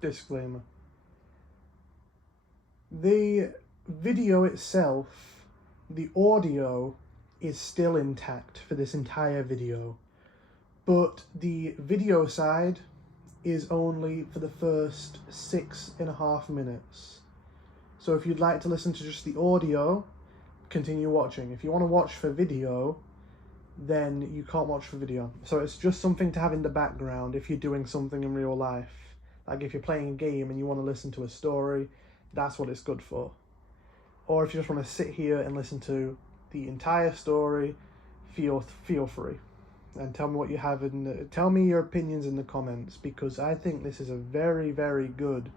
Disclaimer. The video itself, the audio is still intact for this entire video, but the video side is only for the first 6.5 minutes. So if you'd like to listen to just the audio, continue watching. If you want to watch for video, then you can't watch for video. So it's just something to have in the background if you're doing something in real life. Like if you're playing a game and you want to listen to a story, that's what it's good for. Or if you just want to sit here and listen to the entire story, feel free. And tell me what you have tell me your opinions in the comments, because I think this is a very, very good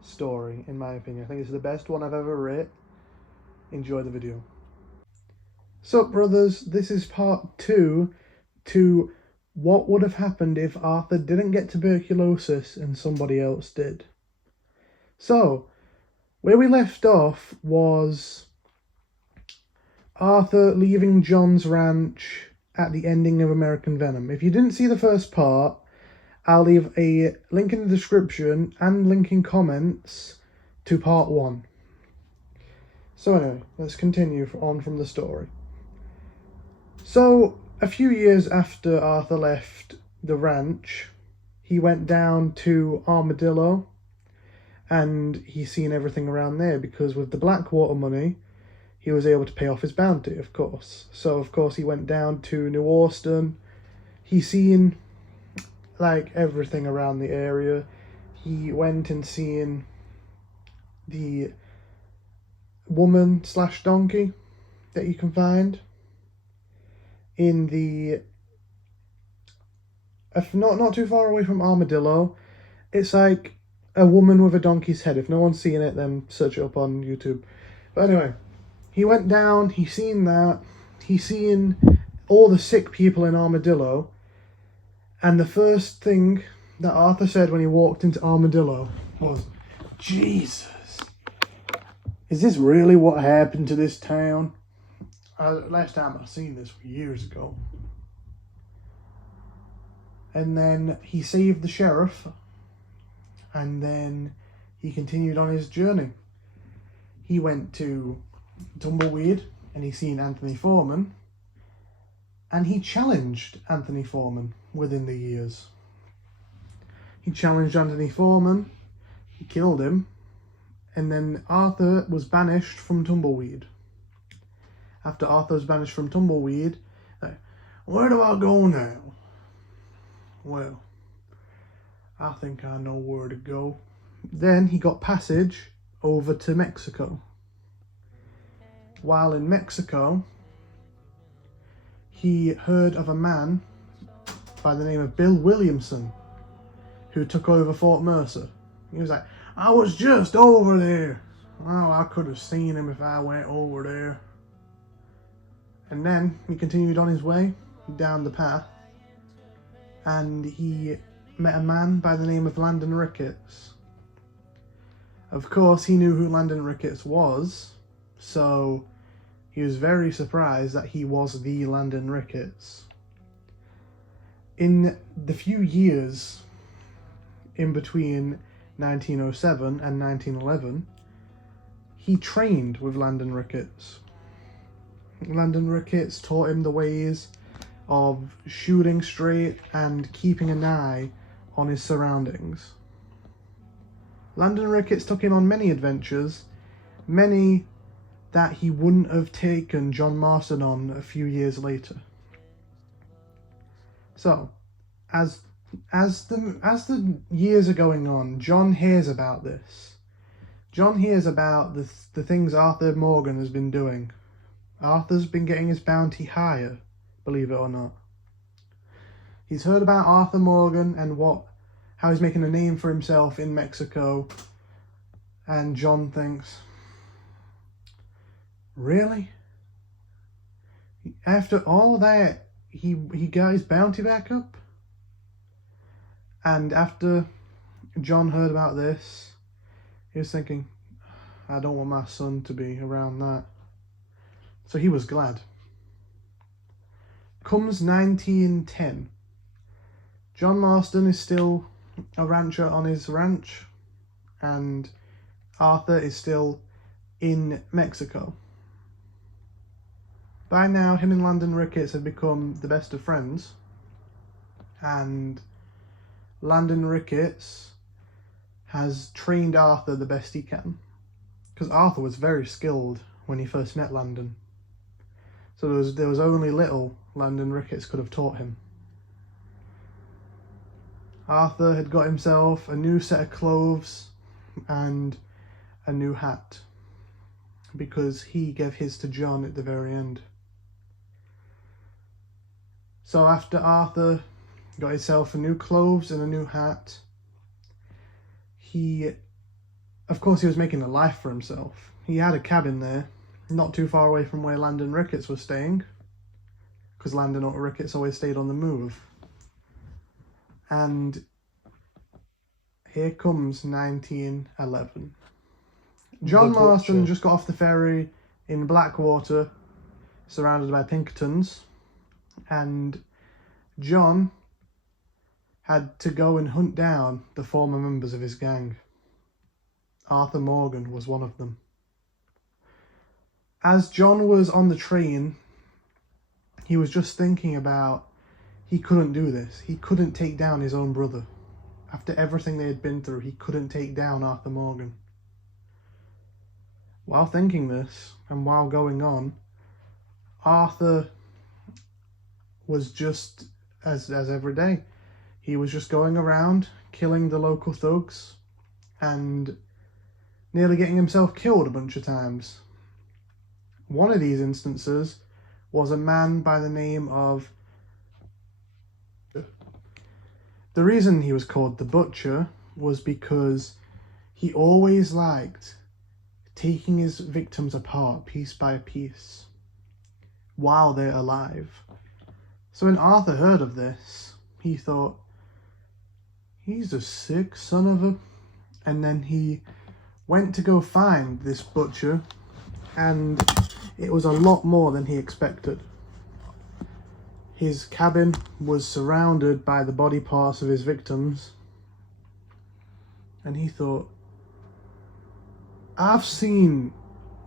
story, in my opinion. I think it's the best one I've ever read. Enjoy the video. Sup brothers, this is part 2 to what would have happened if Arthur didn't get tuberculosis and somebody else did. So, where we left off was Arthur leaving John's ranch at the ending of American Venom. If you didn't see the first part, I'll leave a link in the description and link in comments to part 1. So anyway, let's continue on from the story. So, a few years after Arthur left the ranch, he went down to Armadillo, and he's seen everything around there, because with the Blackwater money, he was able to pay off his bounty, of course. So, of course, he went down to New Austin. He's seen, like, everything around the area. He went and seen the woman/donkey that you can find in the... not too far away from Armadillo. It's like a woman with a donkey's head. If no one's seen it, then search it up on YouTube. But anyway, he went down, he seen that, he seen all the sick people in Armadillo, and the first thing that Arthur said when he walked into Armadillo was, Jesus, is this really what happened to this town? Last time I seen this was years ago. And then he saved the sheriff, and then he continued on his journey. He went to Tumbleweed, and he seen Anthony Foreman, and he challenged Anthony Foreman within the years. He challenged Anthony Foreman, he killed him, and then Arthur was banished from Tumbleweed. After Arthur was banished from Tumbleweed, where do I go now? Well, I think I know where to go. Then he got passage over to Mexico. While in Mexico, he heard of a man by the name of Bill Williamson, who took over Fort Mercer. He was like, I was just over there. Oh, I could have seen him if I went over there. And then he continued on his way down the path, and he met a man by the name of Landon Ricketts. Of course, he knew who Landon Ricketts was, so he was very surprised that he was the Landon Ricketts. In the few years in between 1907 and 1911, he trained with Landon Ricketts. Landon Ricketts taught him the ways of shooting straight and keeping an eye on his surroundings. Landon Ricketts took him on many adventures, many that he wouldn't have taken John Marston on a few years later. So, as the years are going on, John hears about this. John hears about the things Arthur Morgan has been doing. Arthur's been getting his bounty higher, believe it or not. He's heard about Arthur Morgan and how he's making a name for himself in Mexico. And John thinks, really? After all that, he got his bounty back up? And after John heard about this, he was thinking, I don't want my son to be around that. So he was glad. Comes 1910. John Marston is still a rancher on his ranch, and Arthur is still in Mexico. By now, him and Landon Ricketts have become the best of friends, and Landon Ricketts has trained Arthur the best he can, because Arthur was very skilled when he first met Landon. So there was only little Landon Ricketts could have taught him. Arthur had got himself a new set of clothes and a new hat, because he gave his to John at the very end. So after Arthur got himself a new clothes and a new hat, of course he was making a life for himself. He had a cabin there, not too far away from where Landon Ricketts was staying, because Landon Ricketts always stayed on the move. And here comes 1911. John Marston just got off the ferry in Blackwater, surrounded by Pinkertons, and John had to go and hunt down the former members of his gang. Arthur Morgan was one of them. As John was on the train, he was just thinking about he couldn't do this. He couldn't take down his own brother. After everything they had been through, he couldn't take down Arthur Morgan. While thinking this, and while going on, Arthur was just as every day. He was just going around, killing the local thugs, and nearly getting himself killed a bunch of times. One of these instances was a man by the name of... The reason he was called the Butcher was because he always liked taking his victims apart piece by piece while they're alive. So when Arthur heard of this, he thought, he's a sick son of a... And then he went to go find this butcher, and it was a lot more than he expected. His cabin was surrounded by the body parts of his victims, and he thought, I've seen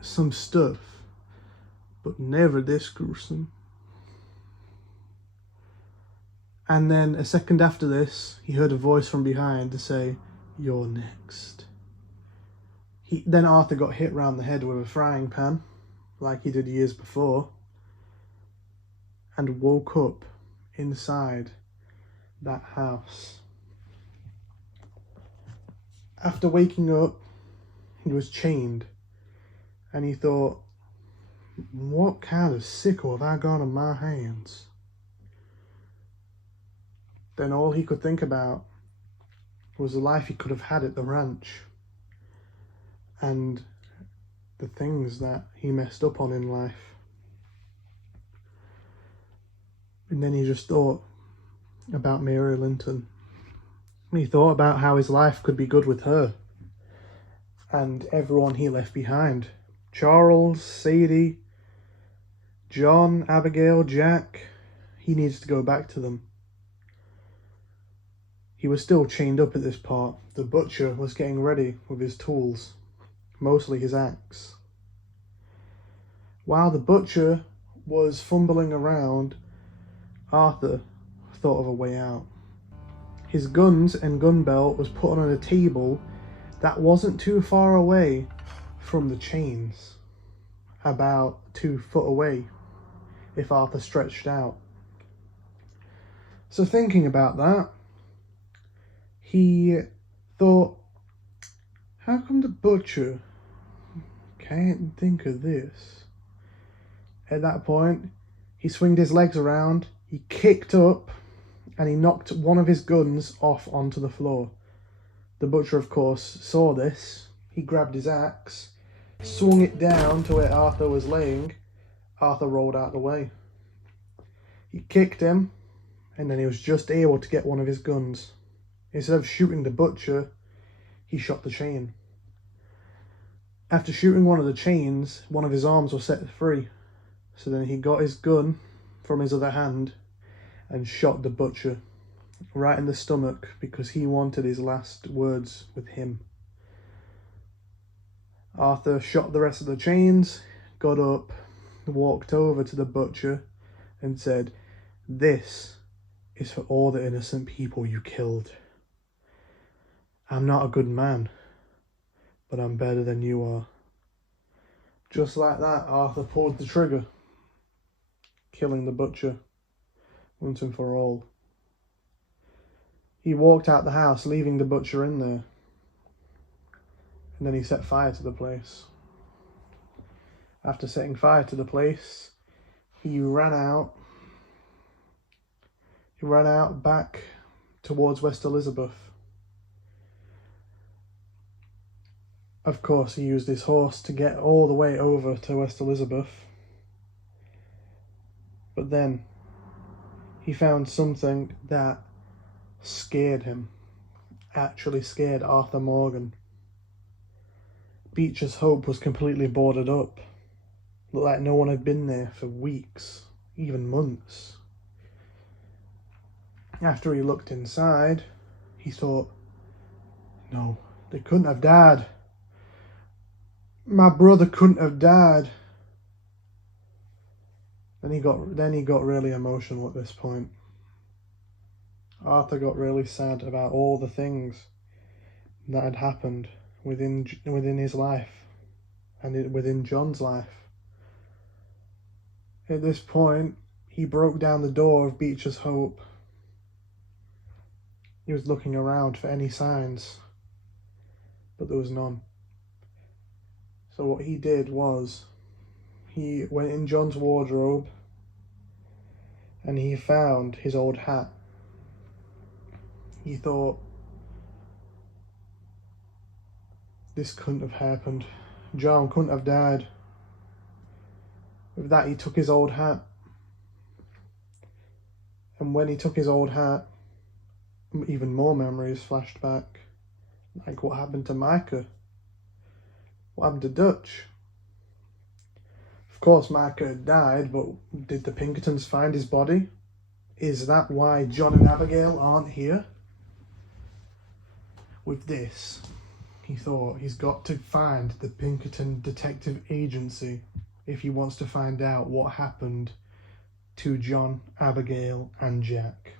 some stuff, but never this gruesome. And then a second after this, he heard a voice from behind to say, you're next. Then Arthur got hit round the head with a frying pan, like he did years before, and woke up inside that house. After waking up, he was chained, and he thought, what kind of sicko have I got on my hands? Then all he could think about was the life he could have had at the ranch, and the things that he messed up on in life. And then he just thought about Mary Linton. He thought about how his life could be good with her and everyone he left behind. Charles, Sadie, John, Abigail, Jack. He needs to go back to them. He was still chained up at this part. The butcher was getting ready with his tools, mostly his axe. While the butcher was fumbling around, Arthur thought of a way out. His guns and gun belt was put on a table that wasn't too far away from the chains, about 2 foot away, if Arthur stretched out. So thinking about that, he thought, how come the butcher can't think of this? At that point, he swinged his legs around, he kicked up, and he knocked one of his guns off onto the floor. The butcher, of course, saw this. He grabbed his axe, swung it down to where Arthur was laying. Arthur rolled out the way. He kicked him, and then he was just able to get one of his guns. Instead of shooting the butcher, he shot the chain. After shooting one of the chains, one of his arms was set free. So then he got his gun from his other hand and shot the butcher right in the stomach, because he wanted his last words with him. Arthur shot the rest of the chains, got up, walked over to the butcher and said, "This is for all the innocent people you killed. I'm not a good man, but I'm better than you are." Just like that, Arthur pulled the trigger, killing the butcher once and for all. He walked out the house, leaving the butcher in there, and then he set fire to the place. After setting fire to the place, he ran out back towards West Elizabeth. Of course, he used his horse to get all the way over to West Elizabeth. But then he found something that scared him, actually scared Arthur Morgan. Beecher's Hope was completely boarded up. Looked like no one had been there for weeks, even months. After he looked inside, he thought, no, they couldn't have died. My brother couldn't have died. Then he got really emotional at this point. Arthur got really sad about all the things that had happened within his life and within John's life. At this point, he broke down the door of Beecher's Hope. He was looking around for any signs, but there was none. So what he did was, he went in John's wardrobe and he found his old hat. He thought, this couldn't have happened. John couldn't have died. With that, he took his old hat. And when he took his old hat, even more memories flashed back. Like what happened to Micah? What happened to Dutch? Of course, Micah had died, but did the Pinkertons find his body? Is that why John and Abigail aren't here? With this, he thought he's got to find the Pinkerton Detective Agency if he wants to find out what happened to John, Abigail, and Jack.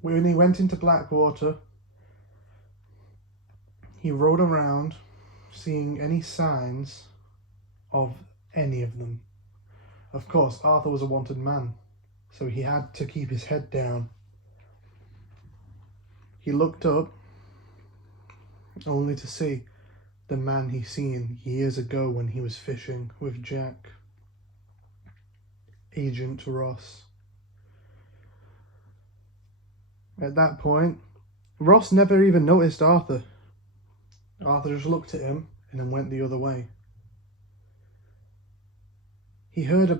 When he went into Blackwater, he rode around seeing any signs of any of them. Of course, Arthur was a wanted man, so he had to keep his head down. He looked up, only to see the man he seen years ago when he was fishing with Jack. Agent Ross. At that point, Ross never even noticed Arthur. Arthur just looked at him and then went the other way. He heard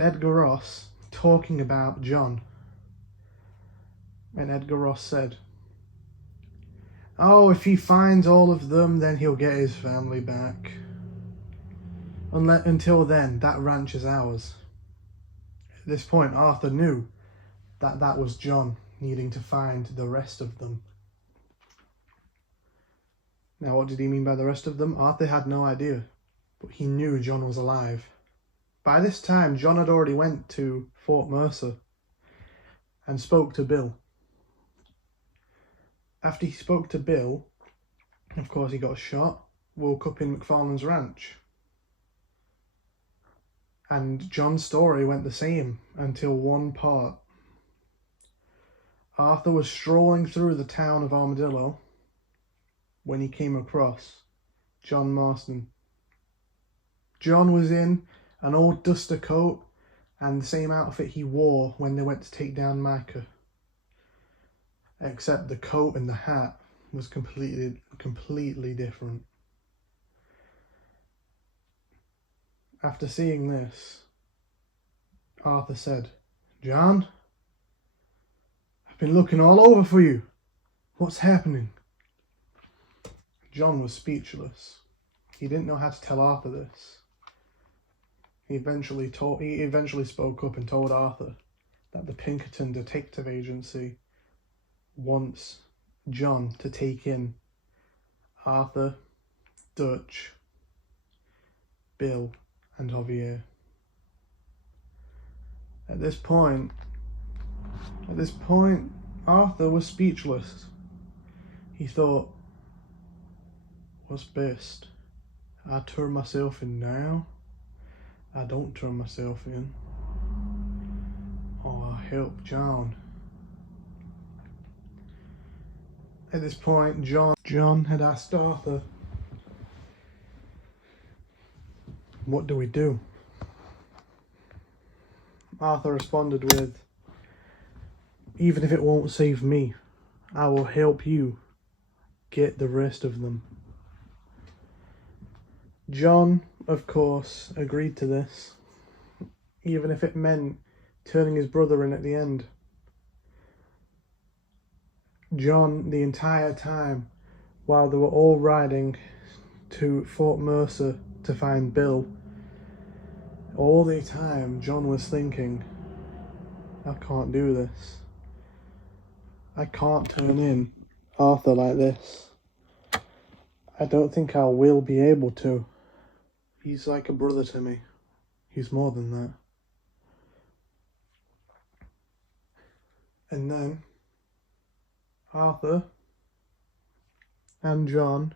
Edgar Ross talking about John. And Edgar Ross said, "Oh, if he finds all of them, then he'll get his family back. Until then, that ranch is ours." At this point, Arthur knew that that was John needing to find the rest of them. Now, what did he mean by the rest of them? Arthur had no idea, but he knew John was alive. By this time, John had already went to Fort Mercer and spoke to Bill. After he spoke to Bill, of course he got shot, woke up in McFarland's ranch. And John's story went the same until one part. Arthur was strolling through the town of Armadillo when he came across John Marston. John was in an old duster coat and the same outfit he wore when they went to take down Micah. Except the coat and the hat was completely different. After seeing this, Arthur said, "John, I've been looking all over for you. What's happening?" John was speechless. He didn't know how to tell Arthur this. He eventually spoke up and told Arthur that the Pinkerton Detective Agency wants John to take in Arthur, Dutch, Bill, and Javier. At this point, Arthur was speechless. He thought, what's best? I turn myself in now? I don't turn myself in. Or I help John. At this point, John had asked Arthur, what do we do? Arthur responded with, even if it won't save me, I will help you get the rest of them. John, of course, agreed to this, even if it meant turning his brother in at the end. John, the entire time, while they were all riding to Fort Mercer to find Bill, all the time John was thinking, I can't do this. I can't turn in Arthur like this. I don't think I will be able to. He's like a brother to me. He's more than that. And then Arthur and John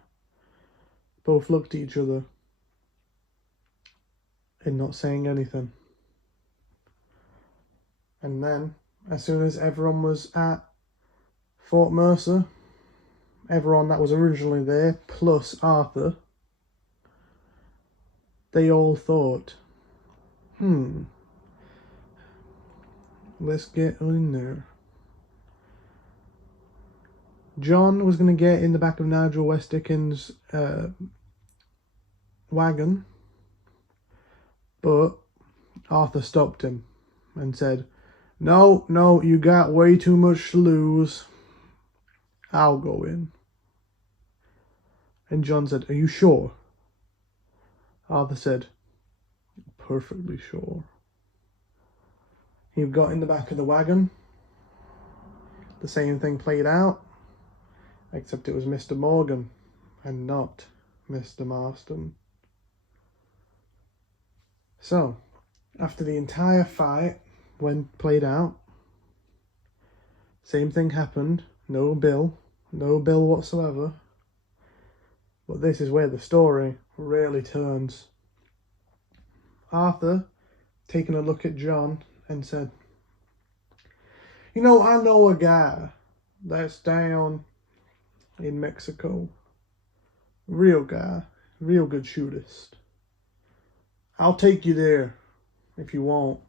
both looked at each other and not saying anything. And then, as soon as everyone was at Fort Mercer, everyone that was originally there, plus Arthur, they all thought, let's get in there. John was going to get in the back of Nigel West Dickens' wagon, but Arthur stopped him and said, no, you got way too much to lose. I'll go in. And John said, are you sure? Arthur said, perfectly sure. He got in the back of the wagon. The same thing played out, except it was Mr. Morgan and not Mr. Marston. So, after the entire fight played out, same thing happened. No Bill whatsoever. But this is where the story really turns. Arthur, taking a look at John, and said, I know a guy that's down in Mexico. Real guy, real good shootist. I'll take you there if you want.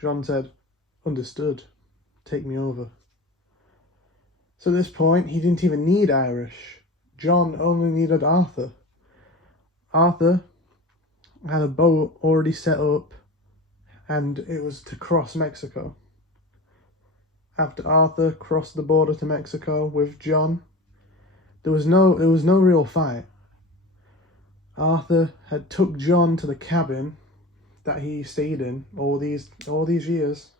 John said, understood. Take me over. So at this point, he didn't even need Irish. John only needed Arthur. Arthur had a boat already set up, and it was to cross Mexico. After Arthur crossed the border to Mexico with John, there was no real fight. Arthur had took John to the cabin that he stayed in all these years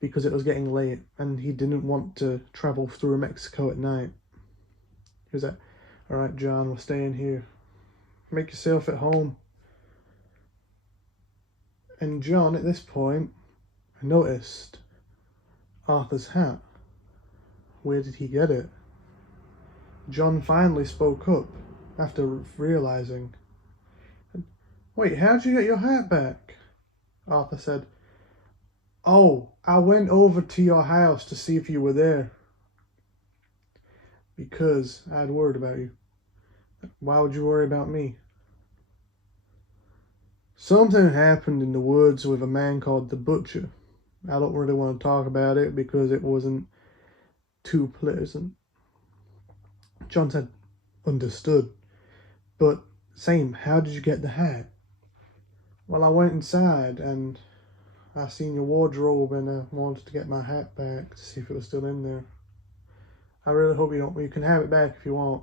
because it was getting late and he didn't want to travel through Mexico at night. He was like, all right, John, we're staying here. Make yourself at home. And John, at this point, noticed Arthur's hat. Where did he get it? John finally spoke up after realizing, wait, how'd you get your hat back? Arthur said, oh, I went over to your house to see if you were there. Because I had worried about you. Why would you worry about me? Something happened in the woods with a man called the Butcher. I don't really want to talk about it because it wasn't too pleasant. John said, understood. But same, how did you get the hat? Well, I went inside and I seen your wardrobe and I wanted to get my hat back to see if it was still in there. I really hope you can have it back if you want.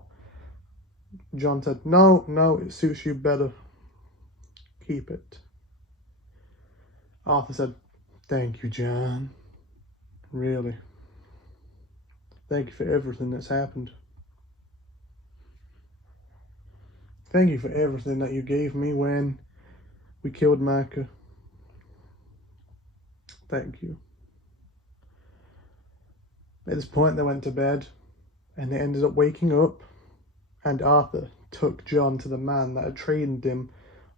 John said, no, it suits you better. Keep it. Arthur said, thank you, John. Really. Thank you for everything that's happened. Thank you for everything that you gave me when we killed Micah. Thank you. At this point, they went to bed, and they ended up waking up, and Arthur took John to the man that had trained him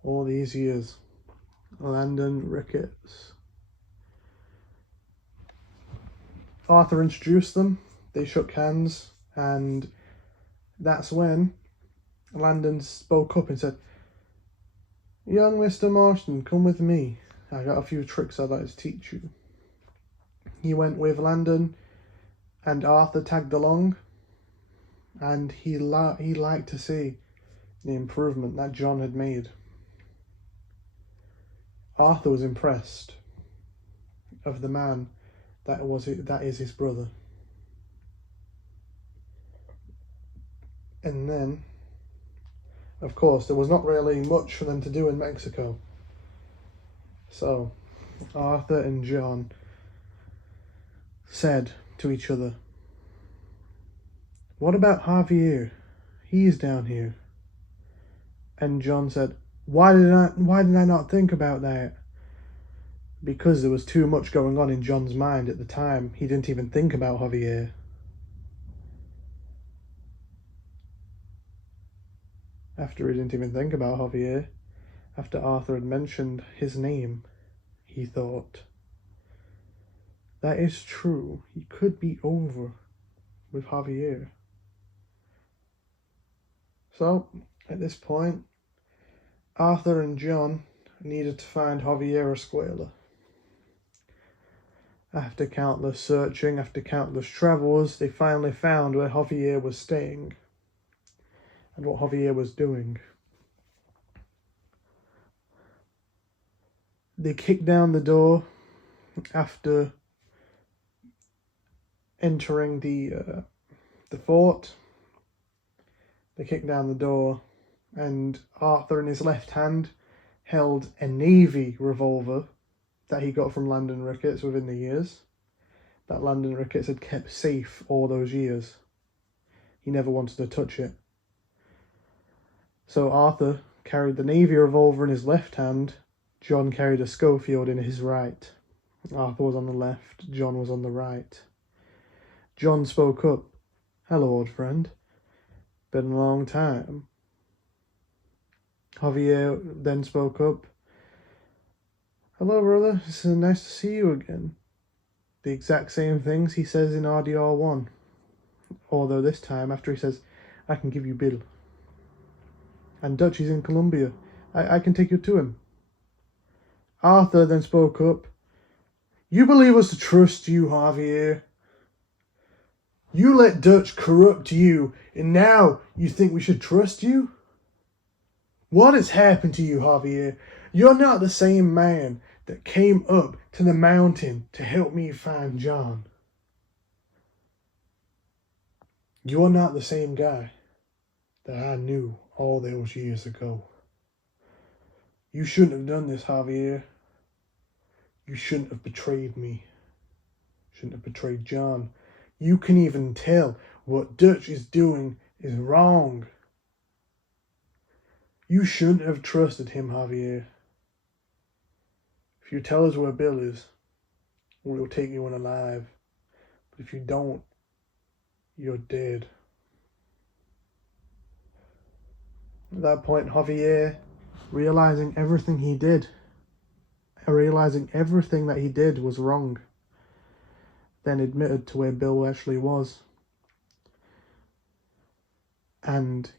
all these years, Landon Ricketts. Arthur introduced them, they shook hands, and that's when Landon spoke up and said, "Young Mr. Marston, come with me. I got a few tricks I'd like to teach you." He went with Landon, and Arthur tagged along, and he liked to see the improvement that John had made. Arthur was impressed of the man that is his brother. And then, of course, there was not really much for them to do in Mexico. So, Arthur and John said to each other, "What about Javier? He's down here." And John said, why did I not think about that?" Because there was too much going on in John's mind at the time. He didn't even think about Javier. After he didn't even think about Javier, after Arthur had mentioned his name, he thought, that is true, he could be over with Javier. So, at this point, Arthur and John needed to find Javier Escuela. After countless searching, after countless travels, they finally found where Javier was staying and what Javier was doing. They kicked down the door after entering the fort. They kicked down the door, and Arthur in his left hand held a Navy revolver that he got from Landon Ricketts within the years, that Landon Ricketts had kept safe all those years. He never wanted to touch it. So Arthur carried the Navy revolver in his left hand, John carried a Schofield in his right. Arthur was on the left, John was on the right. John spoke up. "Hello, old friend. Been a long time." Javier then spoke up. "Hello, brother. It's nice to see you again." The exact same things he says in RDR1. Although this time, after he says, "I can give you Bill. And Dutch is in Colombia. I can take you to him." Arthur then spoke up. "You believe us to trust you, Javier. You let Dutch corrupt you, and now you think we should trust you? What has happened to you, Javier? You're not the same man that came up to the mountain to help me find John. You're not the same guy that I knew all those years ago. You shouldn't have done this, Javier. You shouldn't have betrayed me. Shouldn't have betrayed John. You can even tell what Dutch is doing is wrong. You shouldn't have trusted him, Javier. If you tell us where Bill is, we'll take you in alive. But if you don't, you're dead." At that point, Javier, realizing everything he did, realizing everything that he did was wrong, then admitted to where Bill actually was. And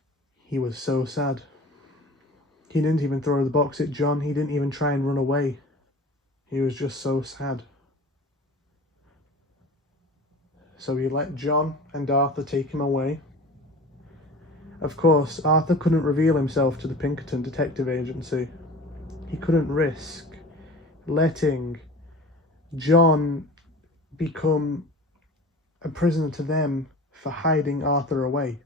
he was so sad. He didn't even throw the box at John. He didn't even try and run away. He was just so sad. So he let John and Arthur take him away. Of course, Arthur couldn't reveal himself to the Pinkerton Detective Agency. He couldn't risk letting John become a prisoner to them for hiding Arthur away.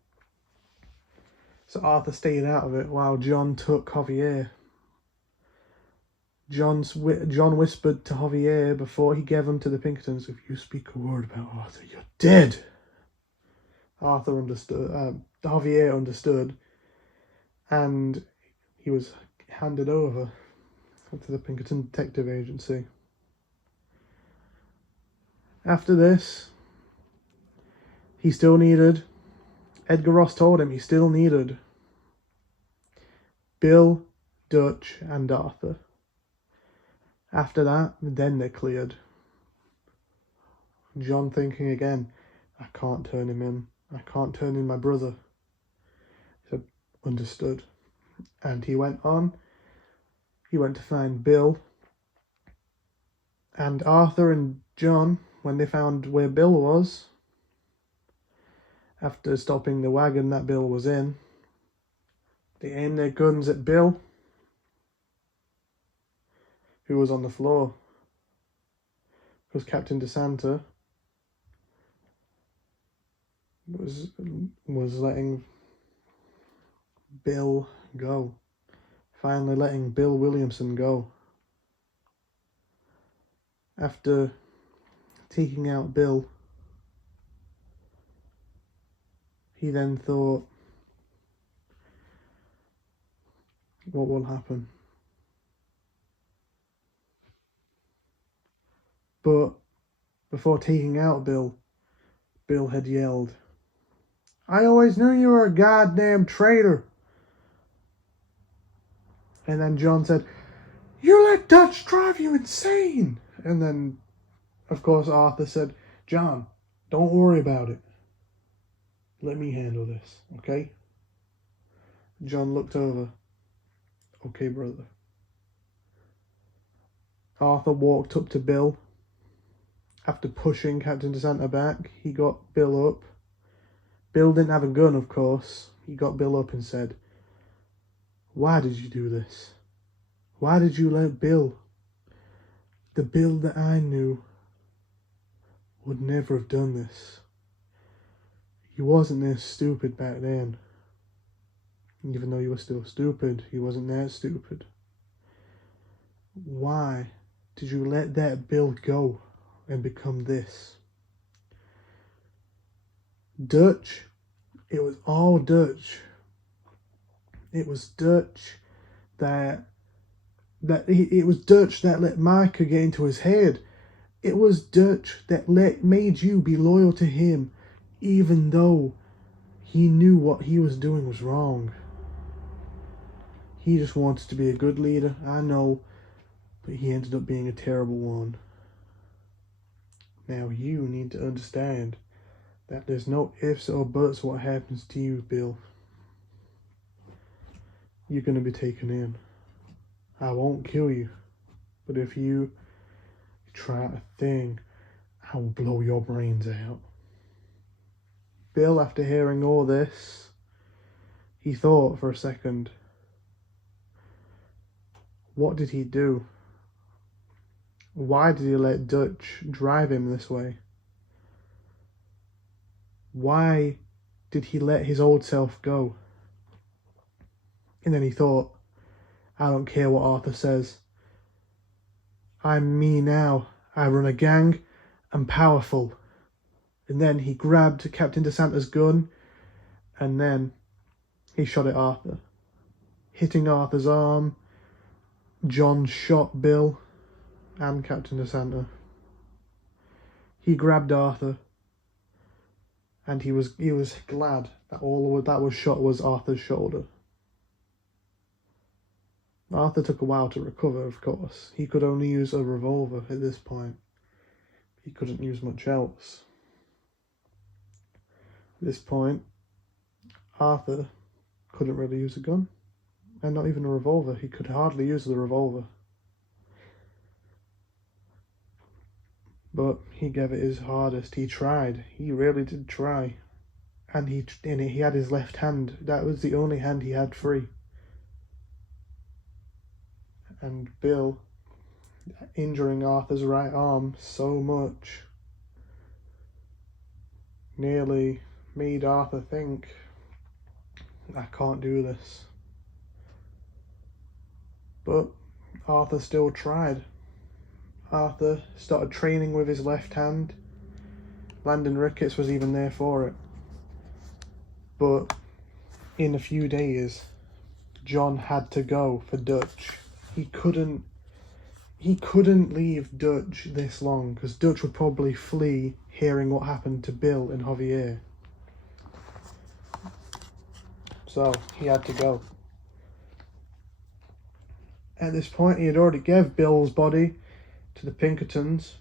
So Arthur stayed out of it while John took Javier. John whispered to Javier before he gave him to the Pinkertons, "If you speak a word about Arthur, you're dead." Arthur understood, Javier understood, and he was handed over to the Pinkerton Detective Agency. After this, he still needed, Edgar Ross told him he still needed Bill, Dutch, and Arthur. After that, then they're cleared. John thinking again, I can't turn him in. I can't turn in my brother. He said, understood. And he went on. He went to find Bill. And Arthur and John, when they found where Bill was, after stopping the wagon that Bill was in, they aimed their guns at Bill, who was on the floor, because Captain DeSanta was letting Bill go. Finally letting Bill Williamson go. After taking out Bill, he then thought, what will happen? But before taking out Bill, Bill had yelled, I always knew you were a goddamn traitor. And then John said, you let Dutch drive you insane. And then, of course, Arthur said, John, don't worry about it. Let me handle this, okay? John looked over. Okay, brother. Arthur walked up to Bill. After pushing Captain DeSanta back, he got Bill up. Bill didn't have a gun, of course. He got Bill up and said, why did you do this? Why did you let Bill, the Bill that I knew, would never have done this? He wasn't this stupid back then. Even though you were still stupid, he wasn't that stupid. Why did you let that Bill go and become this? Dutch. It was all Dutch. It was Dutch it was Dutch that let Micah get into his head. It was Dutch that made you be loyal to him, even though he knew what he was doing was wrong. He just wanted to be a good leader, I know, but he ended up being a terrible one. Now you need to understand that there's no ifs or buts what happens to you, Bill. You're going to be taken in. I won't kill you, but if you try a thing, I will blow your brains out. Bill, after hearing all this, he thought for a second. What did he do? Why did he let Dutch drive him this way? Why did he let his old self go? And then he thought, I don't care what Arthur says. I'm me now. I run a gang. I'm powerful. And then he grabbed Captain DeSanta's gun, and then he shot at Arthur. Hitting Arthur's arm, John shot Bill and Captain DeSanta. He grabbed Arthur, and he was glad that all that was shot was Arthur's shoulder. Arthur took a while to recover, of course. He could only use a revolver at this point. He couldn't use much else. At this point, Arthur couldn't really use a gun. And not even a revolver. He could hardly use the revolver. But he gave it his hardest. He tried. He really did try. And he had his left hand. That was the only hand he had free. And Bill, injuring Arthur's right arm so much, nearly made Arthur think, I can't do this. But Arthur still tried. Arthur started training with his left hand. Landon Ricketts was even there for it. But in a few days, John had to go for Dutch. He couldn't leave Dutch this long, because Dutch would probably flee hearing what happened to Bill and Javier. So he had to go. At this point, he had already gave Bill's body to the Pinkertons.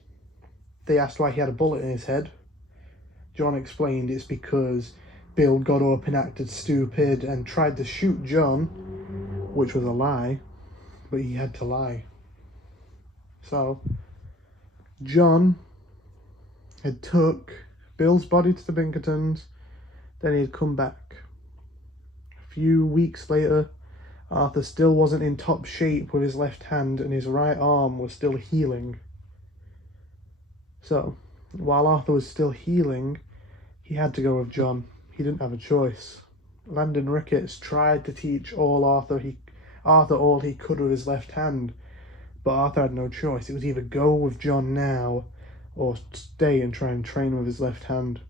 They asked why he had a bullet in his head. John explained it's because Bill got up and acted stupid and tried to shoot John, which was a lie, but he had to lie. So John had took Bill's body to the Pinkertons, then he had come back. A few weeks later, Arthur still wasn't in top shape with his left hand, and his right arm was still healing. So, while Arthur was still healing, he had to go with John. He didn't have a choice. Landon Ricketts tried to teach Arthur all he could with his left hand, but Arthur had no choice. It was either go with John now or stay and try and train with his left hand.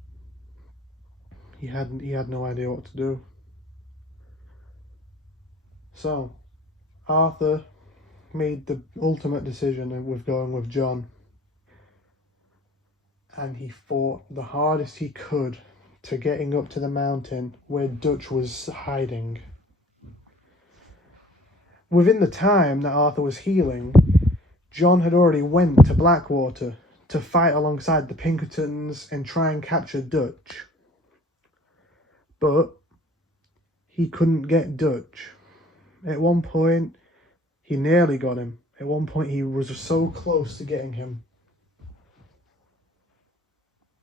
He had no idea what to do. So, Arthur made the ultimate decision with going with John. And he fought the hardest he could to getting up to the mountain where Dutch was hiding. Within the time that Arthur was healing, John had already went to Blackwater to fight alongside the Pinkertons and try and capture Dutch. But he couldn't get Dutch. At one point, he nearly got him. At one point, he was so close to getting him.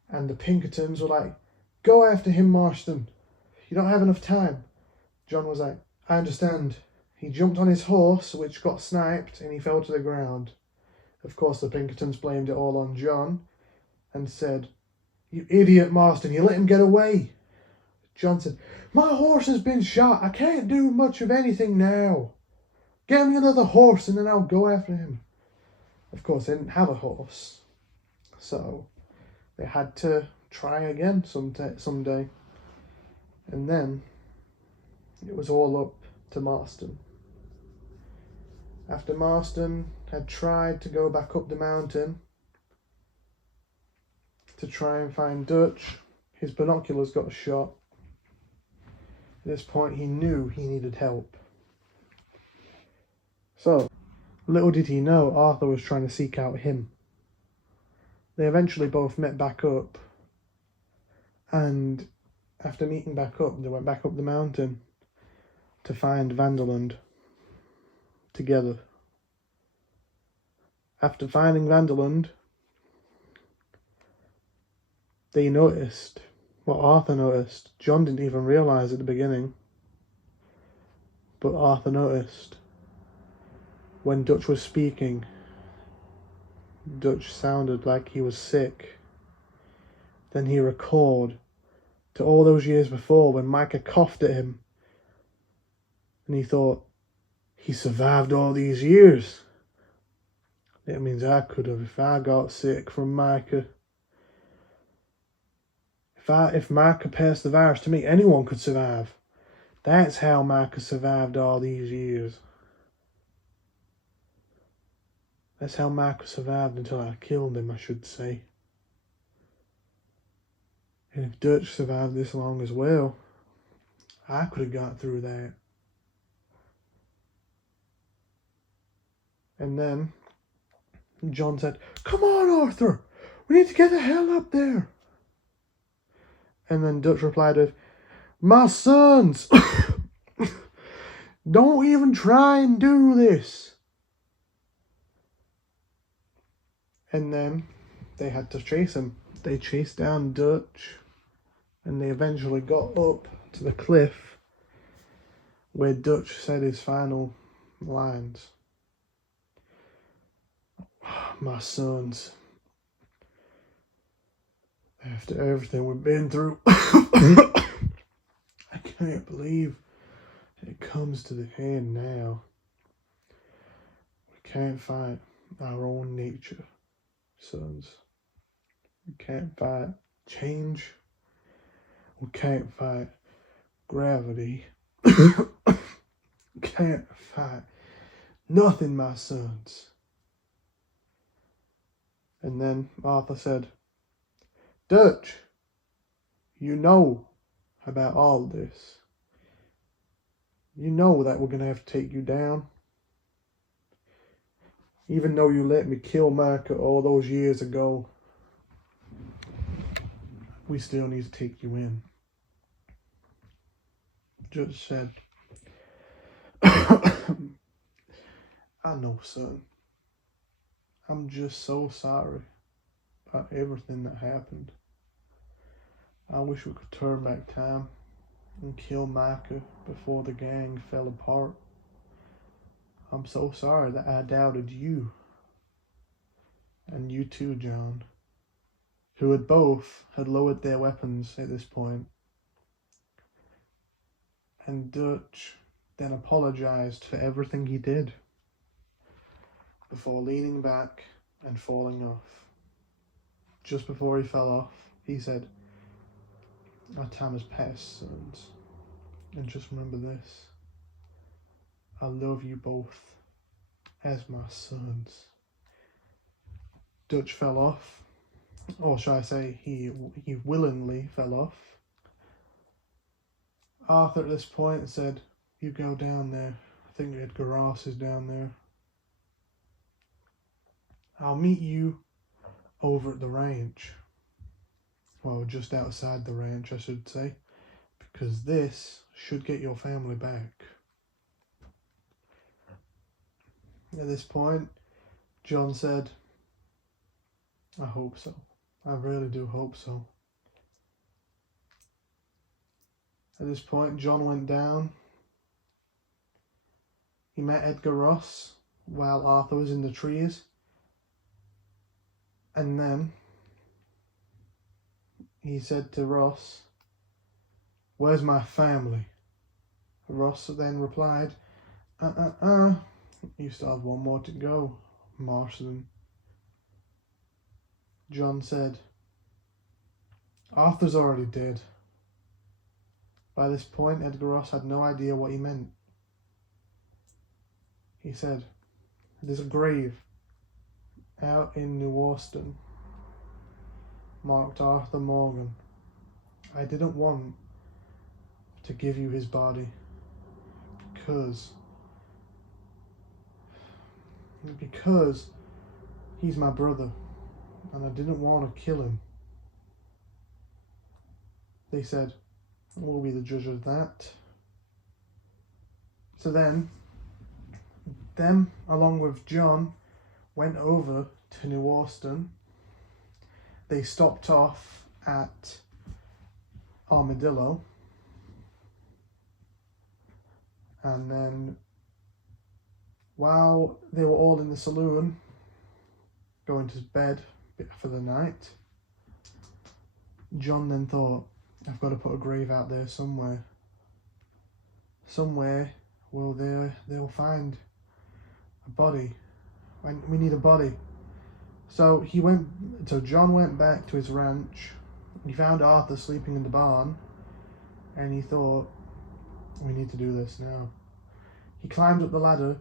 And the Pinkertons were like, "Go after him, Marston. You don't have enough time." John was like, "I understand." He jumped on his horse, which got sniped, and he fell to the ground. Of course, the Pinkertons blamed it all on John and said, "You idiot, Marston, you let him get away." John said, "My horse has been shot. I can't do much of anything now. Get me another horse and then I'll go after him." Of course, they didn't have a horse. So they had to try again someday. And then it was all up to Marston. After Marston had tried to go back up the mountain to try and find Dutch, his binoculars got shot. At this point, he knew he needed help. So, little did he know, Arthur was trying to seek out him. They eventually both met back up, and after meeting back up, they went back up the mountain to find Vanderlund together. After finding Vanderlund, they noticed what Arthur noticed. John didn't even realise at the beginning, but Arthur noticed. When Dutch was speaking, Dutch sounded like he was sick. Then he recalled to all those years before when Micah coughed at him, and he thought, he survived all these years. That means I could have if I got sick from Micah. If Micah passed the virus to me, anyone could survive. That's how Micah survived all these years. That's how Micah survived until I killed him, I should say. And if Dutch survived this long as well, I could have got through that. And then John said, "Come on, Arthur, we need to get the hell up there." And then Dutch replied with, "My sons, don't even try and do this." And then they had to chase him. They chased down Dutch, and they eventually got up to the cliff where Dutch said his final lines. "My sons, after everything we've been through, I can't believe it comes to the end now. We can't fight our own nature, sons. We can't fight change. We can't fight Gravity can't fight nothing, my sons. And then Arthur said, Dutch, you know about all this. You know that we're going to have to take you down. Even though you let me kill Micah all those years ago, we still need to take you in. Judge said, I know, son. I'm just so sorry about everything that happened. I wish we could turn back time and kill Micah before the gang fell apart. I'm so sorry that I doubted you. And you too, John, who had lowered their weapons at this point. And Dutch then apologized for everything he did before leaning back and falling off. Just before he fell off, he said, our time has passed, sons. And just remember this. I love you both as my sons. Dutch fell off, or shall I say, he willingly fell off. Arthur at this point said, you go down there. I think Edgar Ross is down there. I'll meet you over at the ranch. Well, just outside the ranch, I should say, because this should get your family back. At this point, John said, I hope so. I really do hope so. At this point, John went down. He met Edgar Ross while Arthur was in the trees. And then he said to Ross, where's my family? Ross then replied, you still have one more to go, Marston. John said, Arthur's already dead. By this point, Edgar Ross had no idea what he meant. He said, there's a grave out in New Austin marked Arthur Morgan. I didn't want to give you his body because he's my brother and I didn't want to kill him. They said, we'll be the judge of that. So then, them along with John went over to New Austin. They stopped off at Armadillo. And then while they were all in the saloon going to bed for the night, John then thought, I've got to put a grave out there somewhere. Somewhere where they'll find a body. We need a body. So John went back to his ranch. He found Arthur sleeping in the barn. And he thought, we need to do this now. He climbed up the ladder